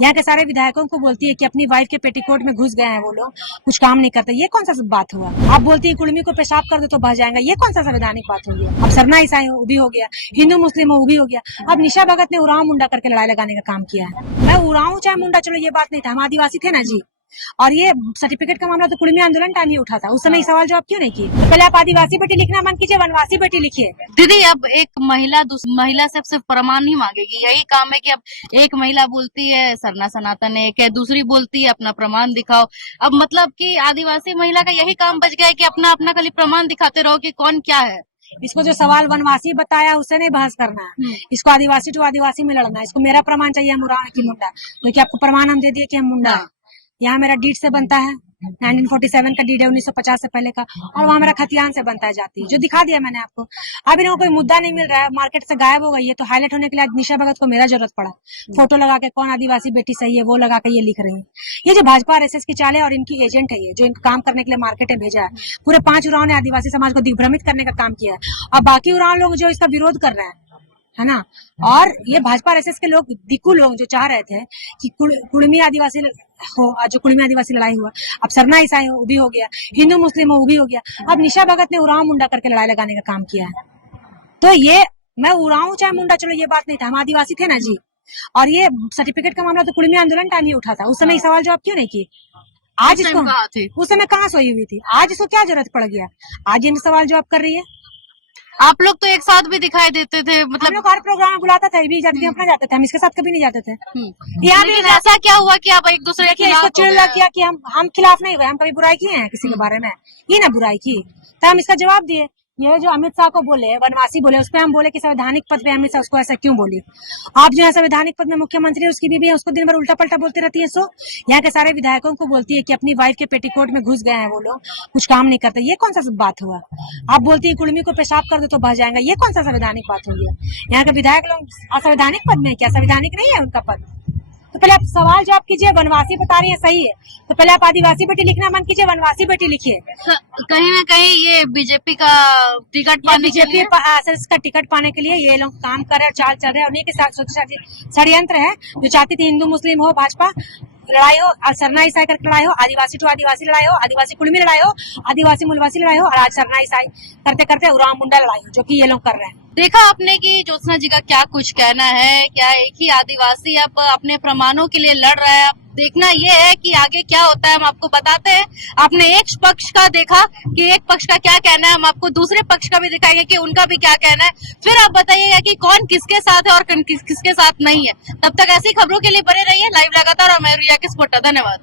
यहाँ के सारे विधायकों को बोलती है कि अपनी वाइफ के पेटीकोट में घुस गए हैं वो लोग, कुछ काम नहीं करते। ये कौन सा बात हुआ? आप बोलती है कुड़मी को पेशाब कर दो तो बह जाएगा, ये कौन सा संवैधानिक बात हो गया? अब सरना ईसाई हो वो भी हो गया, हिंदू मुस्लिम हो वो भी हो गया। अब निशा भगत ने उराव मुंडा करके लड़ाई लगाने का काम किया है। मैं उराव चाहे मुंडा, चलो ये बात नहीं था, हम आदिवासी थे ना जी। और ये सर्टिफिकेट का मामला तो कुड़मी आंदोलन टाइम ही उठा था, उस समय सवाल जवाब क्यों नहीं किए? तो पहले आप आदिवासी बेटी लिखना बंद कीजिए, वनवासी बेटी लिखिए। दीदी, अब एक महिला से सिर्फ प्रमाण नहीं मांगेगी, यही काम है कि अब एक महिला बोलती है सरना सनातन है, क्या दूसरी बोलती है अपना प्रमाण दिखाओ। अब मतलब कि आदिवासी महिला का यही काम बच गया है कि अपना अपना खाली प्रमाण दिखाते रहो कि कौन क्या है। इसको जो सवाल वनवासी बताया उससे नहीं बहस करना है, इसको आदिवासी टू आदिवासी में लड़ना है। इसको मेरा प्रमाण चाहिए मुरान की मुंडा, क्योंकि आपको प्रमाण हम दे दिए कि हम मुंडा है। यहाँ मेरा डीड से बनता है, 1947 का डीड है, 1950 से पहले का, और वहाँ मेरा खतियान से बनता है जाति, जो दिखा दिया मैंने आपको। अब इनको कोई मुद्दा नहीं मिल रहा है, मार्केट से गायब हो गई है, तो हाईलाइट होने के लिए निशा भगत को मेरा जरूरत पड़ा। फोटो लगा के कौन आदिवासी बेटी सही है वो लगा के ये लिख रही है। ये जो भाजपा आरएसएस की चाल है और इनकी एजेंट है, ये जो इनको काम करने के लिए मार्केट में भेजा है, पूरे 5 उराव ने आदिवासी समाज को दिग्भ्रमित करने का काम किया है। और बाकी उराव लोग जो इसका विरोध कर रहे हैं, है ना। और ये भाजपा आरएसएस के लोग, दिक्कू लोग जो चाह रहे थे कि कुड़मी आदिवासी हो, जो कुड़मी आदिवासी लड़ाई हुआ, अब सरना ईसाई हो वो भी हो गया, हिंदू मुस्लिम हो वो भी हो गया। अब निशा भगत ने उराव मुंडा करके लड़ाई लगाने का काम किया है। तो ये मैं उराव चाहे मुंडा, चलो ये बात नहीं था, हम आदिवासी थे ना जी। और ये सर्टिफिकेट का मामला तो कुड़मी आंदोलन टाइम ही उठा था, उस समय सवाल जवाब क्यों नहीं किए? आज इसको उस समय कहाँ सोई हुई थी, आज इसको क्या जरूरत पड़ गया? आज ये सवाल जवाब कर रही है। आप लोग तो एक साथ भी दिखाई देते थे, मतलब हम लोग हर प्रोग्राम में बुलाता था, भी जाते थे, अपना जाते थे, हम इसके साथ कभी नहीं जाते थे। यहाँ भी ऐसा क्या हुआ कि आप एक दूसरे के खिलाफ चिल्ला किया कि हम खिलाफ नहीं हुए, हम कभी बुराई किए हैं किसी के बारे में? ये ना बुराई की, तो हम इसका जवाब दिए। ये जो अमित शाह को बोले, वनवासी बोले, उस पर हम बोले कि संवैधानिक पद पे अमित शाह उसको ऐसा क्यों बोली? आप जो है संवैधानिक पद में मुख्यमंत्री, उसकी बीवी है, उसको दिन भर उल्टा पल्टा बोलती रहती है। सो यहाँ के सारे विधायकों को बोलती है कि अपनी वाइफ के पेटीकोट में घुस गए हैं वो लोग, कुछ काम नहीं करते। ये कौन सा बात हुआ? आप बोलती है कुड़मी को पेशाब कर दो तो बह जाएगा, ये कौन सा संवैधानिक बात हो गया? यहाँ के विधायक लोग असंवैधानिक पद में, क्या संवैधानिक नहीं है उनका पद? तो पहले आप सवाल जवाब कीजिए। वनवासी बता रही है सही है, तो पहले आप आदिवासी बेटी लिखना बंद कीजिए, वनवासी बेटी लिखिए। कहीं ना कहीं ये बीजेपी का टिकट पाने, बीजेपी का टिकट पाने के लिए ये लोग काम कर रहे हैं, चाल चल रहे हैं, और उन्हीं के साथ षड्यंत्र है। जो चाहती थी हिंदू मुस्लिम हो, भाजपा लड़ाई हो, सरना ईसाई करके लड़ाई हो, आदिवासी टू आदिवासी लड़ाई हो, आदिवासी कुड़मी लड़ाई हो, आदिवासी मूलवासी लड़ाई हो, और आज सरना ईसाई करते करते उराव मुंडा लड़ाई हो, जो कि ये लोग कर रहे हैं। देखा आपने कि ज्योत्सना जी का क्या कुछ कहना है, क्या एक ही आदिवासी अब अपने प्रमाणों के लिए लड़ रहा है। अब देखना ये है कि आगे क्या होता है, हम आपको बताते हैं। आपने एक पक्ष का देखा कि एक पक्ष का क्या कहना है, हम आपको दूसरे पक्ष का भी दिखाएंगे कि उनका भी क्या कहना है। फिर आप बताइएगा कि कौन किसके साथ है और किसके साथ नहीं है। तब तक ऐसी खबरों के लिए बने रहिए लाइव लगातार, और मैं रिया किस्पोटा। धन्यवाद।